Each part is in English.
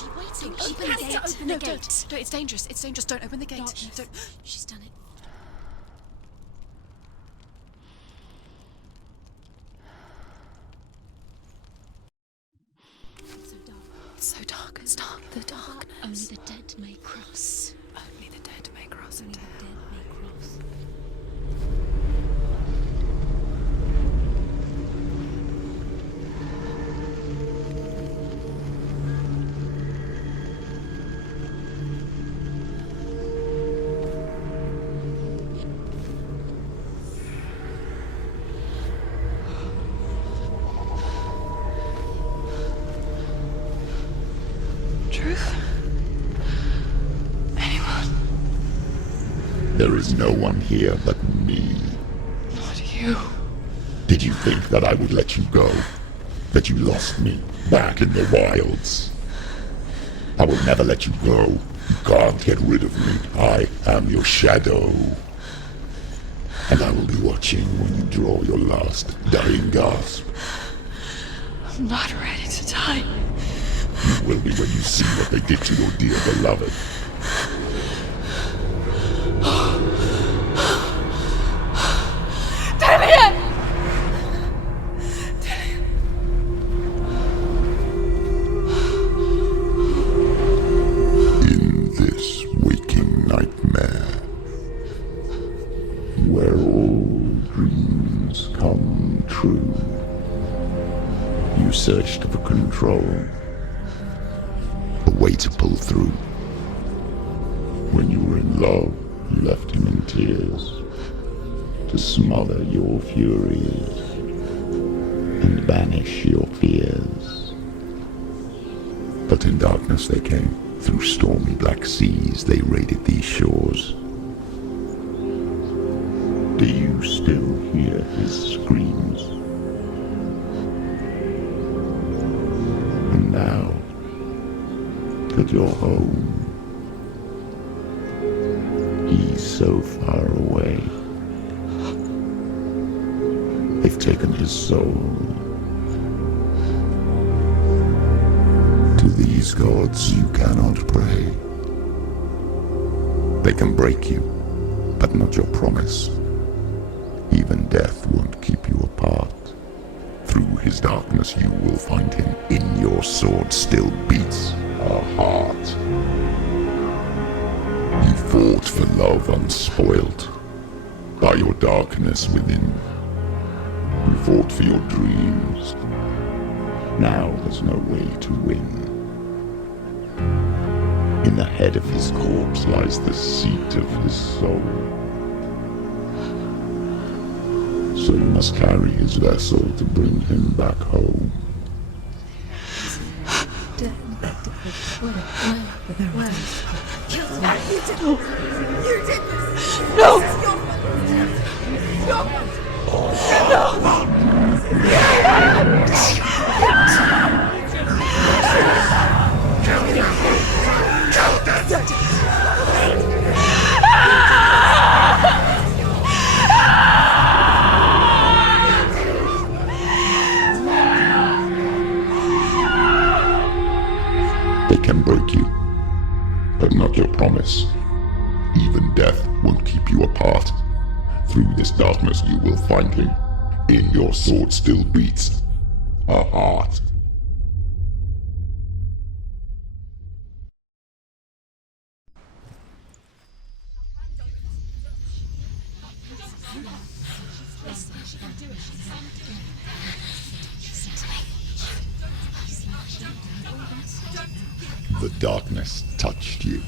she waiting? Open the gate. Open the gate. No, it's dangerous. It's dangerous. Don't open the gate. Don't. She's done it. It's so dark. It's dark. The darkness. Only the dead may cross. Only the dead may cross Only into the hell. dead may cross. Truth? Anyone? There is no one here but me. Not you. Did you think that I would let you go? That you lost me back in the wilds? I will never let you go. You can't get rid of me. I am your shadow. And I will be watching when you draw your last dying gasp. I'm not ready to die. You will be when you see what they did to your dear beloved. In this waking nightmare, where all dreams come true, you searched for control. A way to pull through. When you were in love, you left him in tears to smother your furies and banish your fears. But in darkness they came, through stormy black seas they raided these shores. Do you still hear his screams? And now that you're home, he's so far away. They've taken his soul. To these gods you cannot pray. They can break you, but not your promise. Even death won't keep you apart. Through his darkness you will find him. In your sword still beats a heart. You fought for love unspoilt by your darkness within. You fought for your dreams. Now there's no way to win. In the head of his corpse lies the seat of his soul. So you must carry his vessel to bring him back home. Where? You did this! No! This is your They can break you, but not your promise. Even death won't keep you apart. Through this darkness you will find him. In your sword still beats a heart. The darkness touched you.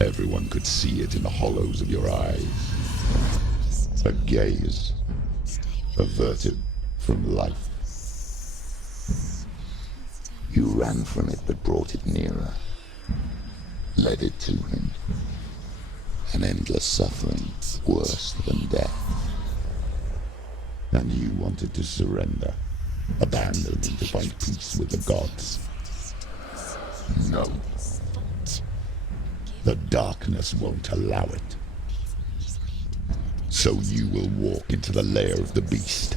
Everyone could see it in the hollows of your eyes. A gaze averted from life. You ran from it but brought it nearer. Led it to him. An endless suffering worse than death. And you wanted to surrender. Abandon to find peace with the gods. No. The darkness won't allow it. So you will walk into the lair of the beast.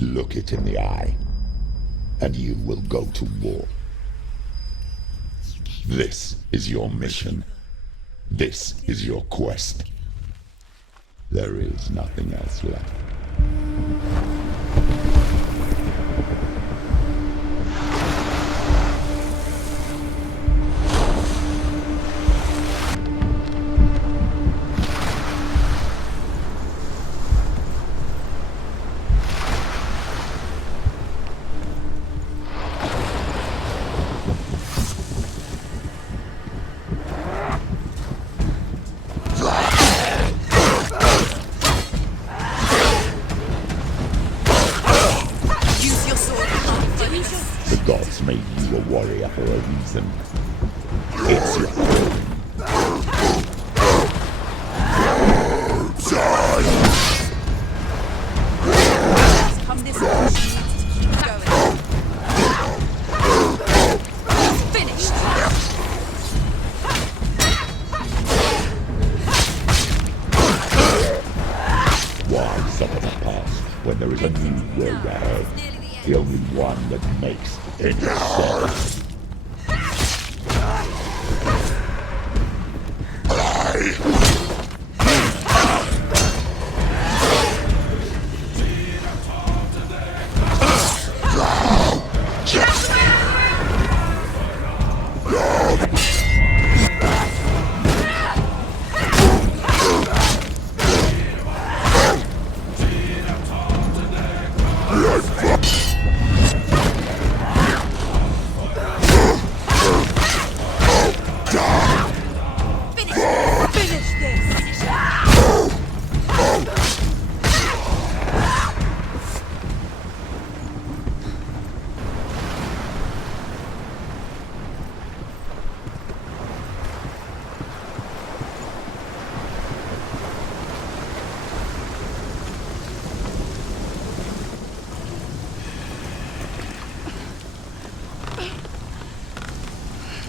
Look it in the eye, and you will go to war. This is your mission. This is your quest. There is nothing else left. The gods made you a warrior for a reason. It's your calling. Come this way. She needs to keep going. Finished. Why suffer the past when there is a new road ahead? The only one that makes any sense.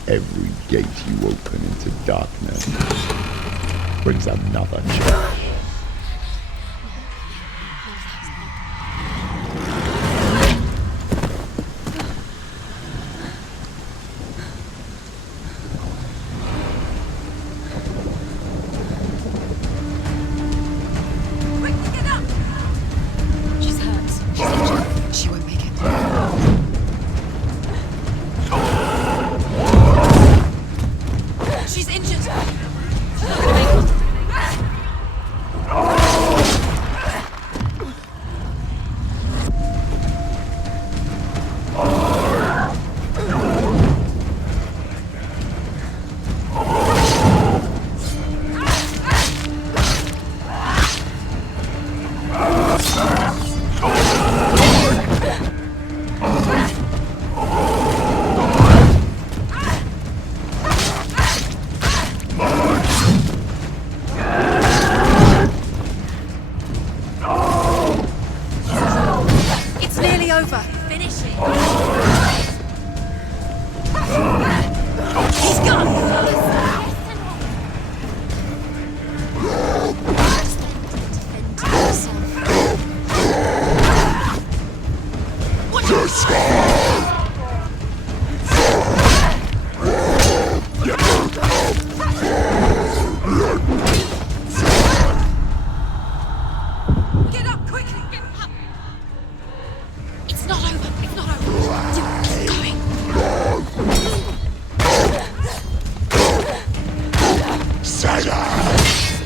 Every gate you open into darkness brings another change. Quickly get up! She's hurt. She's injured. She won't make it. She's injured. She's not gonna make it. It's nearly over. Finish it. He's gone. Defend yourself. Get up quickly. It's not over. It's not over. Keep going.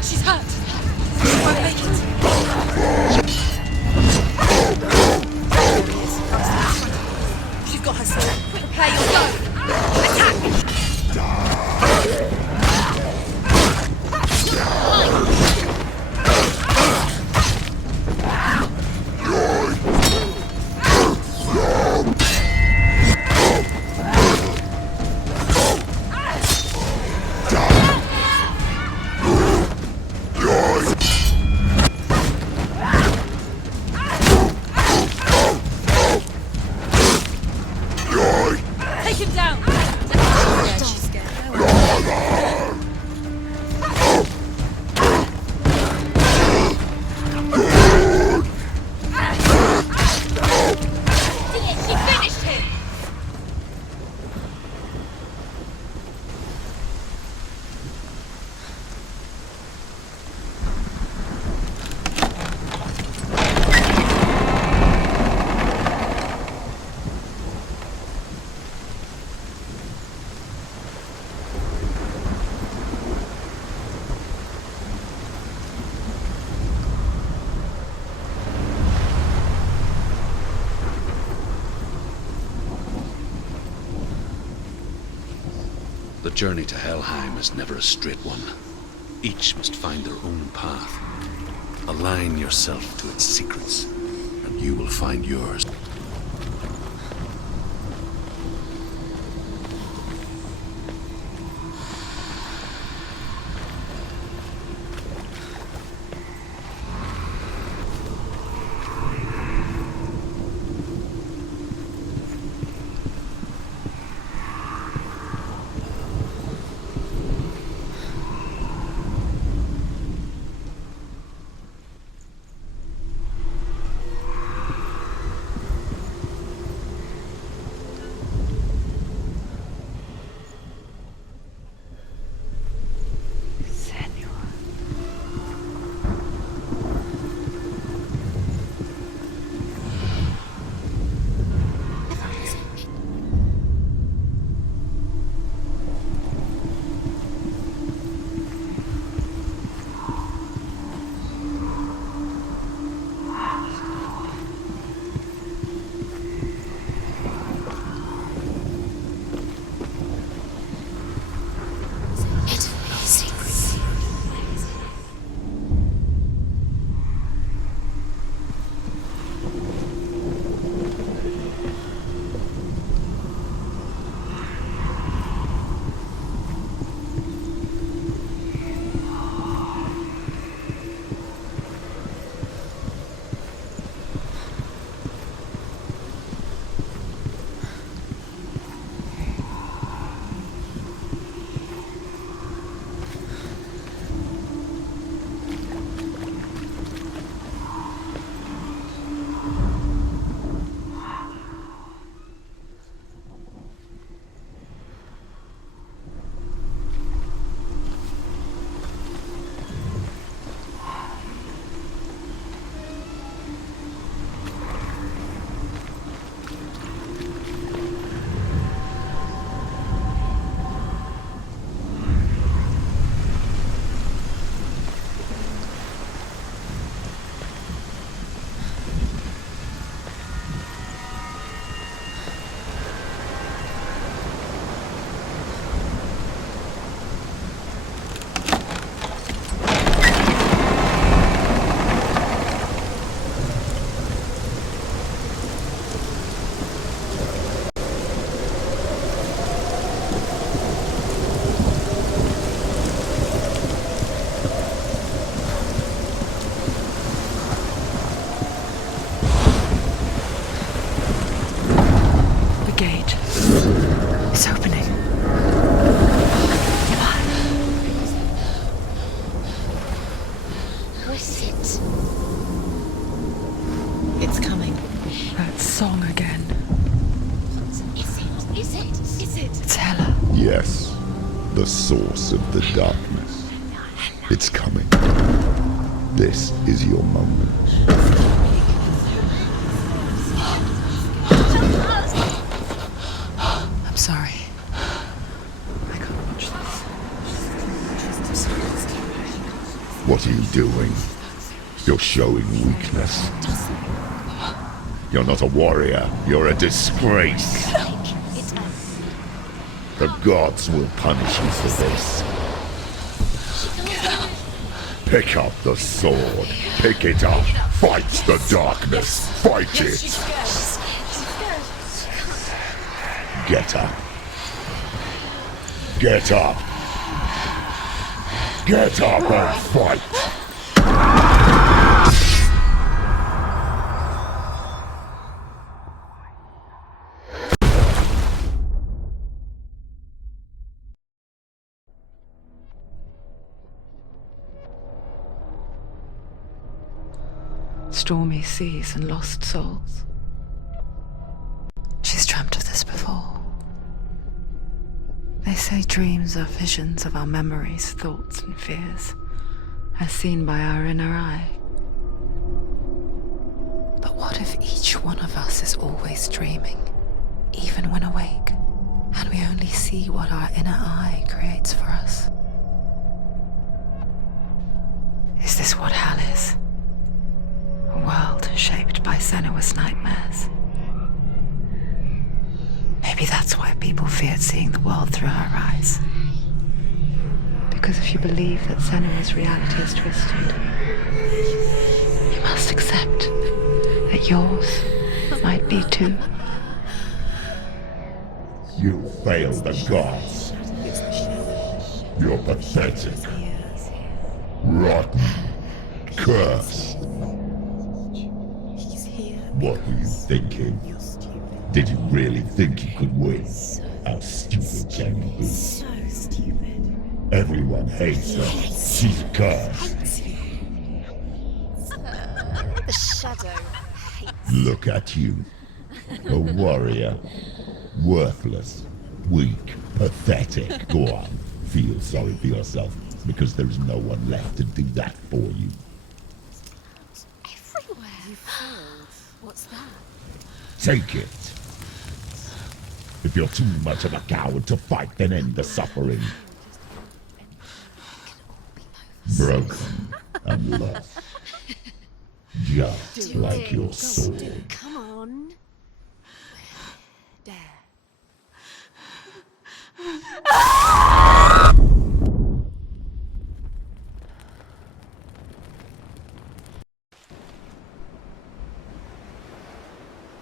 She's hurt. She won't make it. She's got her sword. Prepare your bow. Attack! journey to Helheim is never a straight one. Each must find their own path. Align yourself to its secrets, and you will find yours. Yes, the source of the darkness. It's coming. This is your moment. I'm sorry. I can't watch this. What are you doing? You're showing weakness. You're not a warrior. You're a disgrace. The gods will punish you for this. Pick up the sword. Pick it up. Fight the darkness. Fight it. Get up. Get up. Get up and fight. Stormy seas and lost souls. She's dreamt of this before. They say dreams are visions of our memories, thoughts and fears, as seen by our inner eye. But what if each one of us is always dreaming, even when awake, and we only see what our inner eye creates for us? Is this what hell is? A world shaped by Senua's nightmares. Maybe that's why people feared seeing the world through her eyes. Because if you believe that Senua's reality is twisted, you must accept that yours might be too. You fail the gods. You're pathetic. Rotten. Cursed. What were you thinking? Did you really think you could win? How stupid can you be? So stupid. Everyone hates her. She's cursed. The shadow hates. Look at you. A warrior. Worthless. Weak. Pathetic. Go on. Feel sorry for yourself, because there is no one left to do that for you. Everywhere. You failed. What's that? Take it. If you're too much of a coward to fight, then end the suffering. Broken and lost. Just like your soul. Come on. Dare.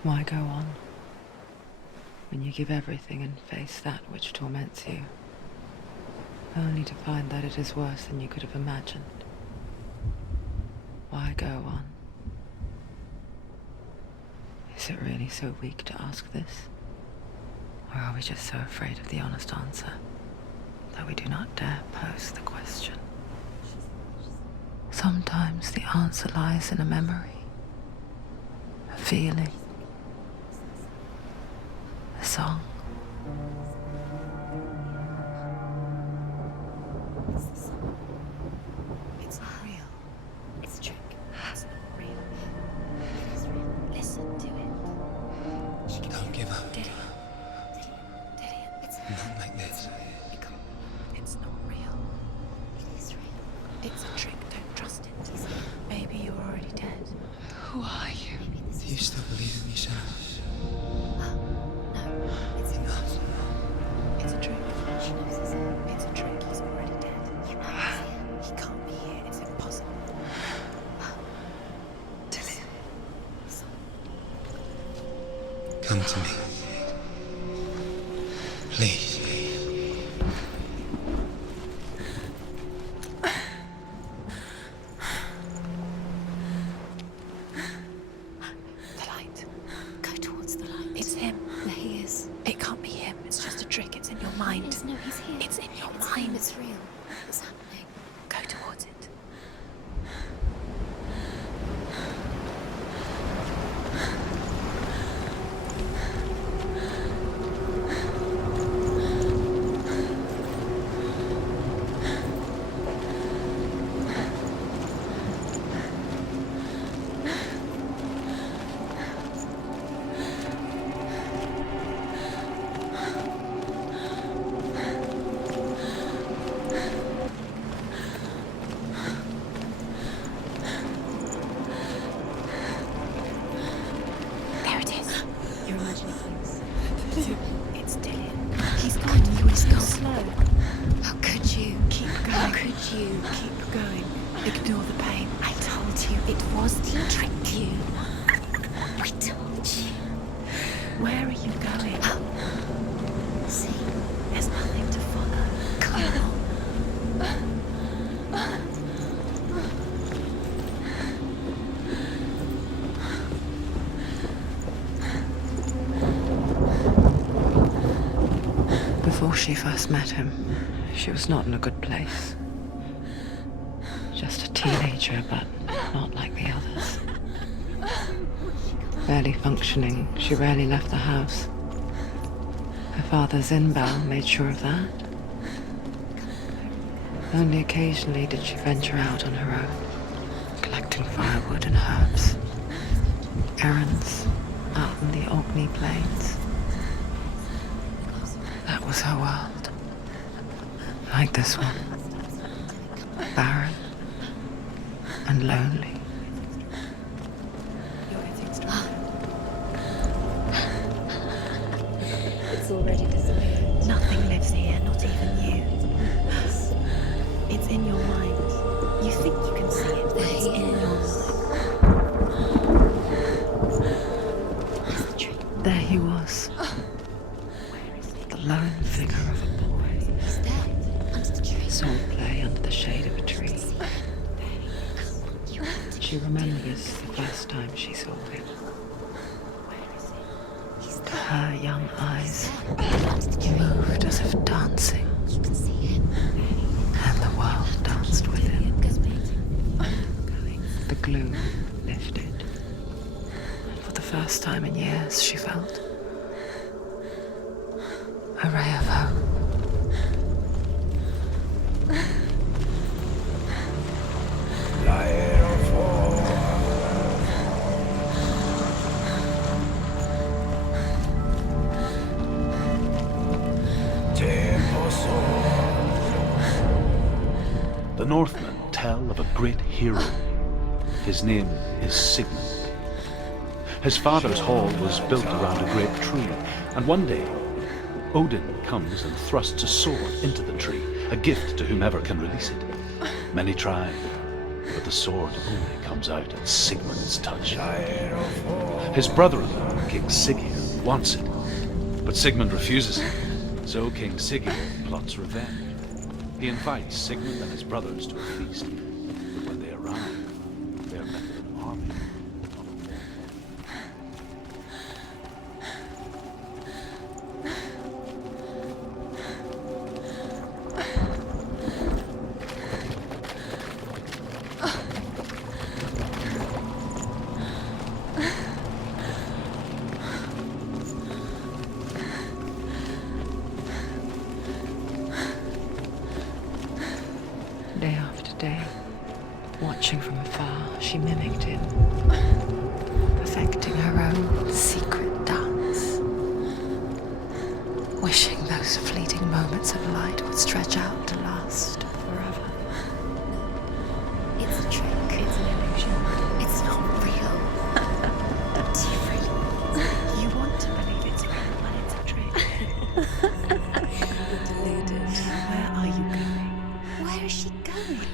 Why go on when you give everything and face that which torments you, only to find that it is worse than you could have imagined? Why go on? Is it really so weak to ask this? Or are we just so afraid of the honest answer that we do not dare pose the question? Sometimes the answer lies in a memory, a feeling, a song. It's not real. It's a trick. It's not real. It is real. Listen to it. Don't give up. Did it? It's Not like this. It's not real. It is real. It's a trick. Don't trust it. Maybe you're already dead. Who are you? Do you still believe in me, Senua? No, it's Enough. It's a trick. She knows it's a trick. He's already dead. You know he's here. He can't be here. It's impossible. Come to me. Please. The light. Go towards the light. It's him. There he is. It can't be him. It's just a trick. It's in your mind. No, he's here. It's in your mind. It's real. It's happening. Go towards it. There it is. You're imagining things. It's Dillian. He's gone. You would go slow. How could you? Keep going. How could you? Keep going. Ignore the pain. I told you it was the trick you. I told you. Where are you going? See, there's nothing to follow. Come on. Before she first met him, she was not in a good place. Just a teenager, but not like the others. Barely functioning, she rarely left the house. Her father's in-bell made sure of that. Only occasionally did she venture out on her own, collecting firewood and herbs. Errands out in the Orkney Plains. That was her world. Like this one. Barren and lonely. It's already disappeared. Nothing lives here, not even you. It's in your mind. You think you can see it, but it's in your mind. Where's the tree? There he was, Where is it? the lone figure of a boy. He's there, under the tree. Sword play under the shade of a tree. You have to. She remembers the first time she saw him. Where is it? He's there. Her young eyes Under the tree. moved as if dancing, You can see him. and the world danced with him. Goes going. The gloom lifted. And for the first time in years, she felt a ray of hope. The Northmen tell of a great hero. His name is Sigmund. His father's hall was built around a great tree, and one day, Odin comes and thrusts a sword into the tree, a gift to whomever can release it. Many try, but the sword only comes out at Sigmund's touch. His brother-in-law, King Siggeir, wants it, but Sigmund refuses it, so King Siggeir plots revenge. He invites Sigmund and his brothers to a feast, but when they arrive, they are met with an army on a wall. Day after day, watching from afar, she mimicked him, perfecting her own secret dance, wishing those fleeting moments of light would stretch out to last forever. It's a trick. It's an illusion. It's not real. Do you really? You want to believe it's real, but it's a trick. You're deluded. Where are you going? Where is she going?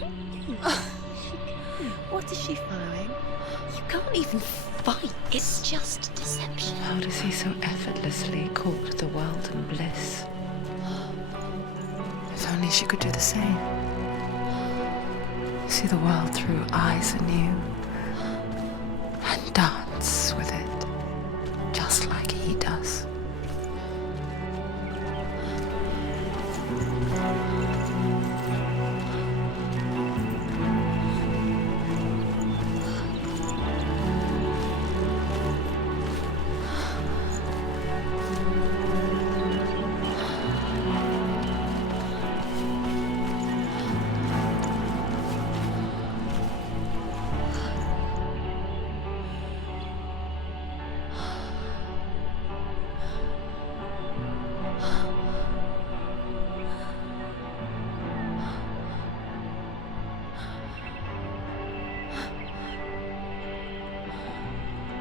What is she following? You can't even fight. It's just deception. How does he so effortlessly court the world in bliss? If only she could do the same. See the world through eyes anew and dance with it, just like he does.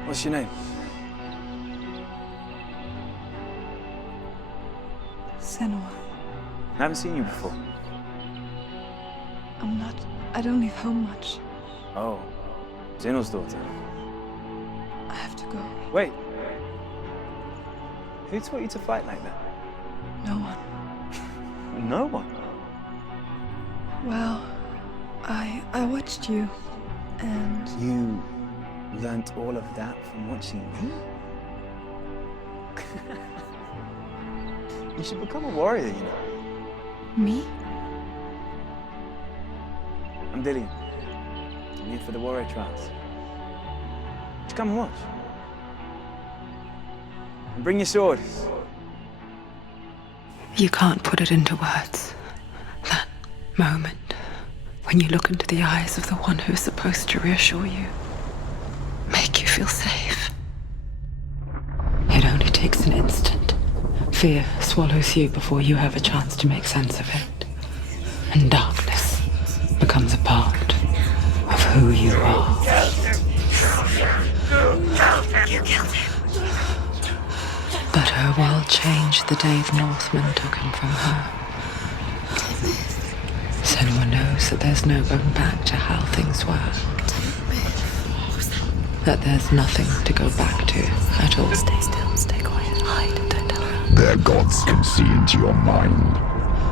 What's your name? Senua. I haven't seen you before. I don't leave home much. Oh, Zeno's daughter. I have to go. Wait. Who taught you to fight like that? No one. No one. Well, I watched you, and You learnt all of that from watching me? You should become a warrior, you know. me? I'm Dillian. I'm here for the warrior trials. Just come and watch. And bring your sword. You can't put it into words. That moment when you look into the eyes of the one who's supposed to reassure you, make you feel safe. It only takes an instant. Fear swallows you before you have a chance to make sense of it. And darkness becomes a part of who you are. You killed him. But her world changed the day the Northmen took him from her. Senua knows that there's no going back to how things were. That there's nothing to go back to at all. Stay still, stay quiet, hide, don't tell her. Their gods can see into your mind.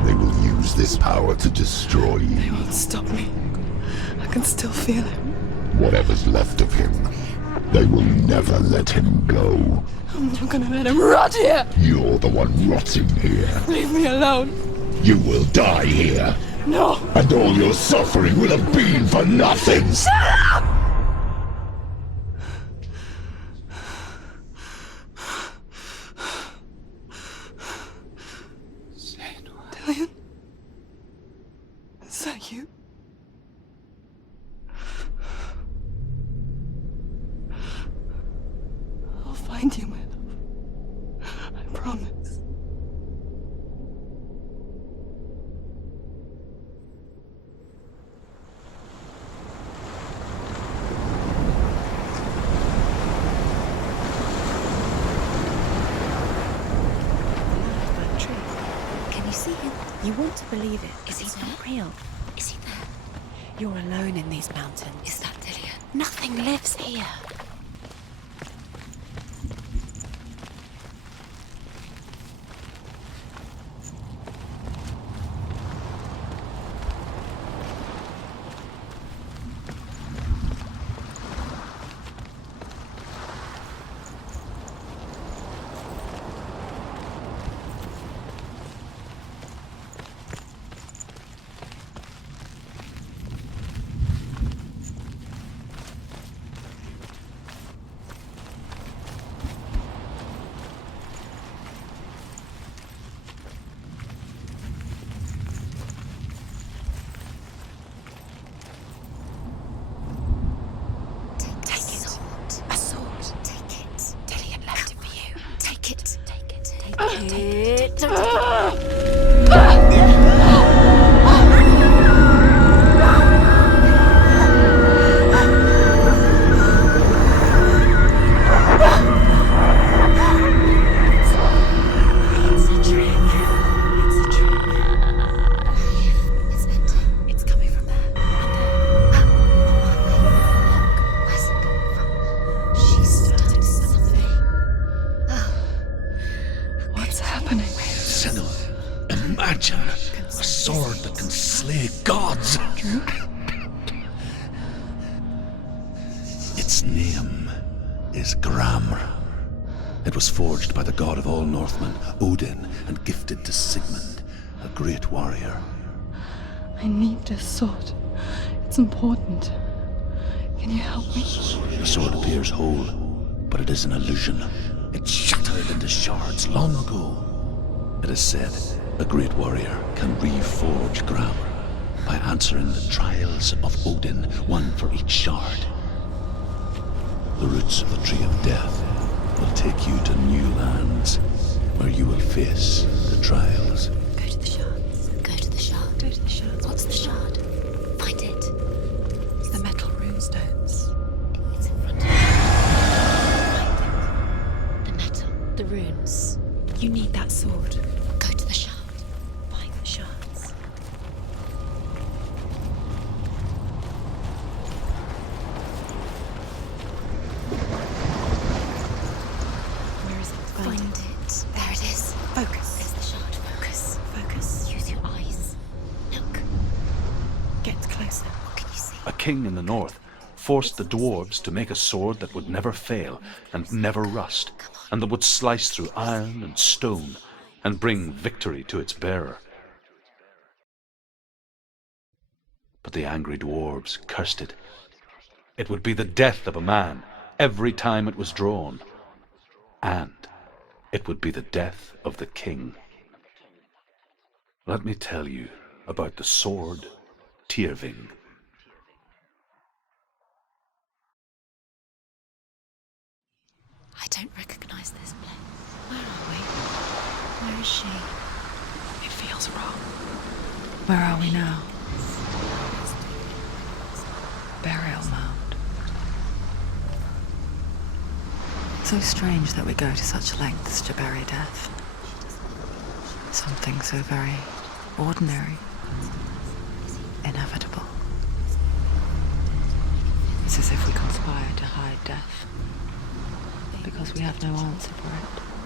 They will use this power to destroy you. They won't stop me. I can still feel him. Whatever's left of him, they will never let him go. I'm not gonna let him rot here! You're the one rotting here. Leave me alone! You will die here. No! And all your suffering will have been for nothing. Shut up! Dillion? Is that you? I'll find you, my love. I promise. Can you see him? You want to believe it. Is he not real? Is he there? You're alone in these mountains. Is that Dillion? Nothing lives here. Senua, imagine a sword that can slay gods. Drew? Its name is Gramr. It was forged by the god of all Northmen, Odin, and gifted to Sigmund, a great warrior. I need this sword. It's important. Can you help me? The sword appears whole, but it is an illusion. It shattered into shards long ago. It is said a great warrior can reforge Gramr by answering the trials of Odin, one for each shard. The roots of the Tree of Death will take you to new lands, where you will face the trials. Go to the shards. Go to the shard. Go to the shards. What's the shard? Find it. It's the metal runestones. It's in front of you. Find it. The metal. The runes. You need that sword. Go to the shard. Find the shards. Where is it? Find it. There it is. Focus. There's the shard. Focus. Focus. Use your eyes. Look. Get closer. What can you see? A king in the north forced the dwarves to make a sword that would never fail and never rust, and that would slice through iron and stone and bring victory to its bearer. But the angry dwarves cursed it. It would be the death of a man every time it was drawn, and it would be the death of the king. Let me tell you about the sword Tyrving. I don't recognize this place. Where are we? Where is she? It feels wrong. Where are we now? Burial mound. So strange that we go to such lengths to bury death. Something so very ordinary. inevitable. It's as if we conspire to hide death because we have no answer for it.